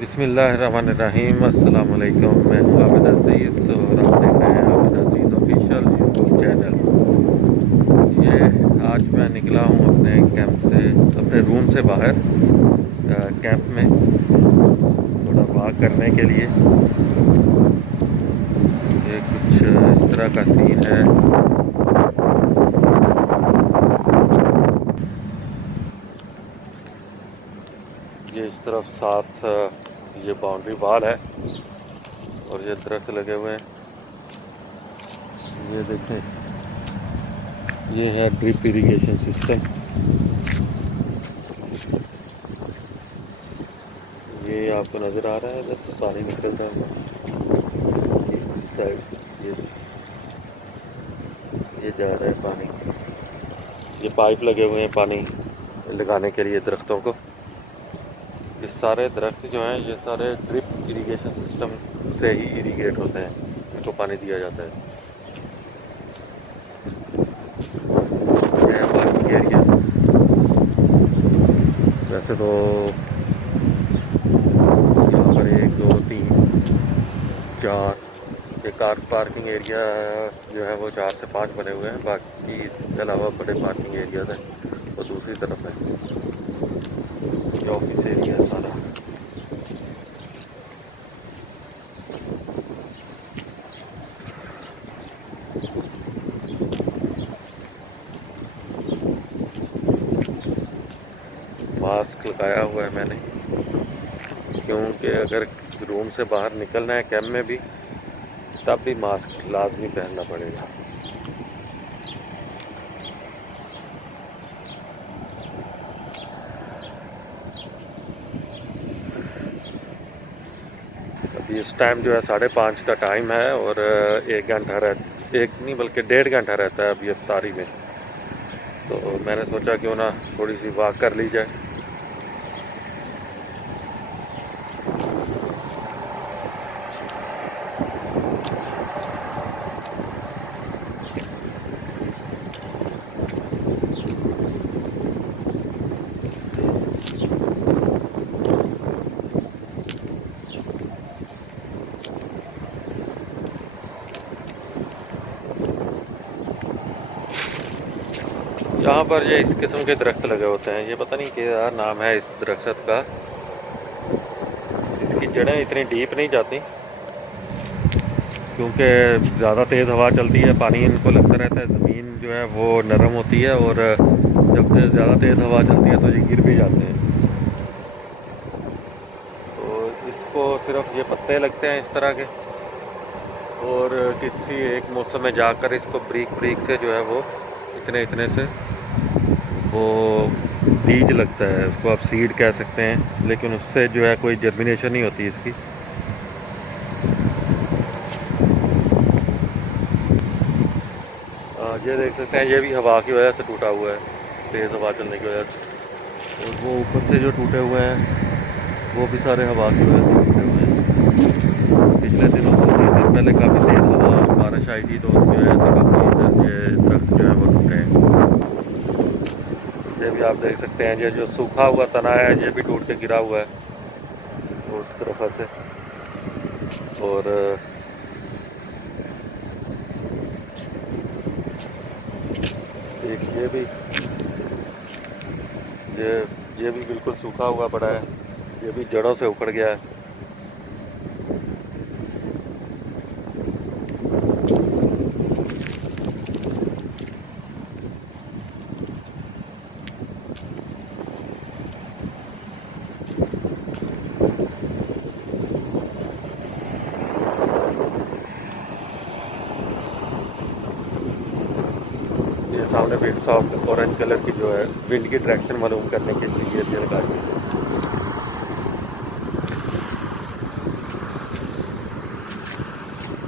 बिस्मिल्लाहिर्रहमानिर्रहीम। अस्सलाम वालेकुम। मैं हूँ आबिद अजीज़ और आप देख रहे हैं आबिद अजीज़ ऑफिशियल यूट्यूब चैनल। ये आज मैं निकला हूँ अपने कैंप से, अपने रूम से बाहर कैंप में थोड़ा वॉक करने के लिए। ये कुछ इस तरह का सीन है। ये इस तरफ साथ ये बाउंड्री वॉल है और ये दरख्त लगे हुए हैं। ये देखें, ये है ड्रिप इरिगेशन सिस्टम। ये आपको नज़र आ रहा है, इधर से पानी निकलता है इस साइड। ये जा रहा है पानी। ये पाइप लगे हुए हैं पानी लगाने के लिए दरख्तों को। ये सारे दरख्त जो हैं ये सारे ड्रिप इरिगेशन सिस्टम से ही इरिगेट होते हैं, इनको पानी दिया जाता है। पार्किंग एरिया वैसे तो यहाँ पर 1 2 3 4 ये कार पार्किंग एरिया जो है वो 4 से 5 बने हुए हैं। बाकी इसके अलावा बड़े पार्किंग एरियाज हैं वो दूसरी तरफ है। ये ऑफिस एरिया है सारा। मास्क लगाया हुआ है मैंने, क्योंकि अगर रूम से बाहर निकलना है कैंप में भी तब भी मास्क लाजमी पहनना पड़ेगा। अभी इस टाइम जो है 5:30 का टाइम है और 1 घंटा एक नहीं बल्कि 1.5 घंटा रहता है अभी इफ्तारी में। तो मैंने सोचा क्यों ना थोड़ी सी वॉक कर ली जाए। यहाँ पर ये इस किस्म के दरख्त लगे होते हैं। ये पता नहीं क्या नाम है इस दरख्त का। इसकी जड़ें इतनी डीप नहीं जाती क्योंकि ज़्यादा तेज़ हवा चलती है, पानी इनको लगता रहता है। ज़मीन जो है वो नरम होती है और जब ज़्यादा तेज़ हवा चलती है तो ये गिर भी जाते हैं। तो इसको सिर्फ ये पत्ते लगते हैं इस तरह के, और किसी एक मौसम में जाकर इसको ब्रीक ब्रीक से जो है वो इतने इतने से वो बीज लगता है। उसको आप सीड कह सकते हैं, लेकिन उससे जो है कोई जर्मिनेशन नहीं होती इसकी। ये देख सकते हैं, ये भी हवा की वजह से टूटा हुआ है, तेज़ हवा चलने की वजह से। और वो ऊपर से जो टूटे हुए हैं वो भी सारे हवा की वजह से टूटे हुए हैं। पिछले दिनों 2-3 दिन पहले काफ़ी तेज़ हवा और बारिश आई थी, तो उसकी वजह से काफ़ी ये दरख्त जो है वो टूटे हैं। ये भी आप देख सकते हैं, ये जो सूखा हुआ तना है ये भी टूट के गिरा हुआ है उस तरफ से। और एक ये भी बिल्कुल सूखा हुआ पड़ा है, ये भी जड़ों से उखड़ गया है। सामने भी सॉफ्ट ऑरेंज कलर की जो है विंड की डायरेक्शन मालूम करने के लिए ये लगा दी।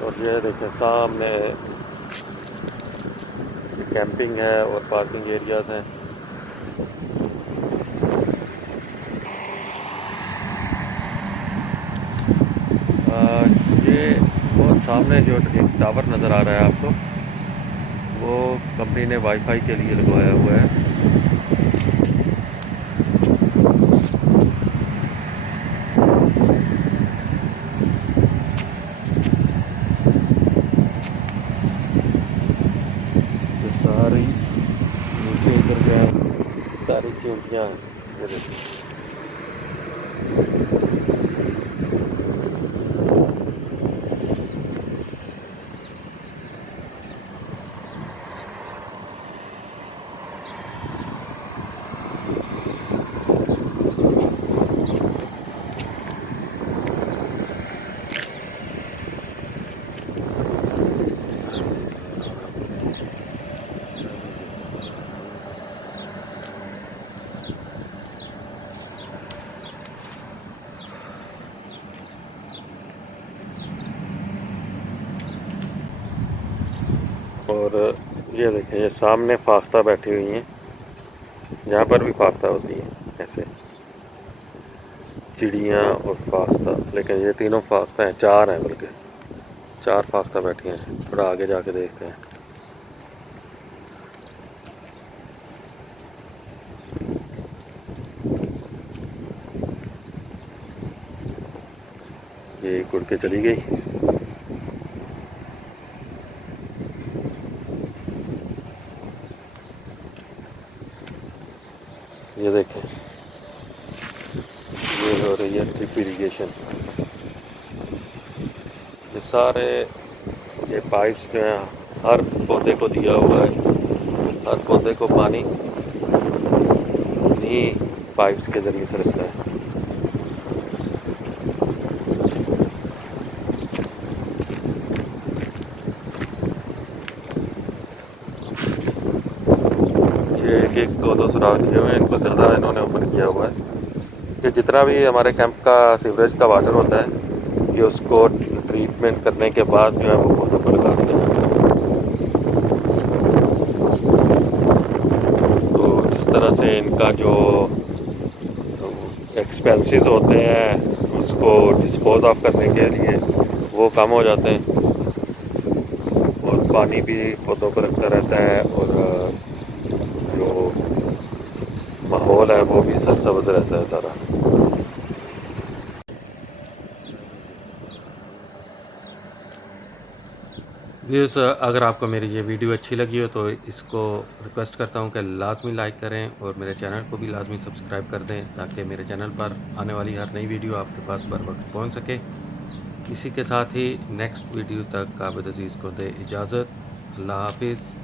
और ये देखें सामने कैंपिंग है और पार्किंग एरियाज हैं। ये बहुत सामने जो एक टावर नज़र आ रहा है आपको, वो कंपनी ने वाईफाई के लिए लगवाया हुआ है। ये देखिए और ये देखें, ये सामने फाख्ता बैठी हुई हैं, यहाँ पर भी फाख्ता होती है ऐसे, चिड़ियाँ और फाख्ता, लेकिन ये तीनों फाख्ता हैं, 4 हैं, बल्कि 4 फाख्ता बैठी हैं। थोड़ा आगे जाके देखते हैं। ये उड़ के चली गई। ये देखें, ये हो रही है ड्रिप इरीगेशन। ये सारे ये पाइप्स जो हैं हर पौधे को दिया हुआ है, हर पौधे को पानी इन्हीं पाइप्स के ज़रिए से लगता है। ये एक 2-2 सुराख दिए हुए हैं, इनको ज़्यादा इन्होंने ओपन किया हुआ है कि जितना भी हमारे कैंप का सीवरेज का वाटर होता है, ये उसको ट्रीटमेंट करने के बाद जो है वो पौधों पर लगाते हैं। तो इस तरह से इनका जो एक्सपेंसेस होते हैं उसको डिस्पोज ऑफ करने के लिए वो कम हो जाते हैं, और पानी भी पौधों पर लगता रहता है, और जो माहौल है वो भी सरसब्ज रहता है सारा। व्यूअर्स, अगर आपको मेरी ये वीडियो अच्छी लगी हो तो इसको रिक्वेस्ट करता हूँ कि लाजमी लाइक करें और मेरे चैनल को भी लाजमी सब्सक्राइब कर दें, ताकि मेरे चैनल पर आने वाली हर नई वीडियो आपके पास बर वक्त पहुँच सके। इसी के साथ ही नेक्स्ट वीडियो तक आबिद अजीज़ को दे इजाज़त। अल्लाह हाफिज़।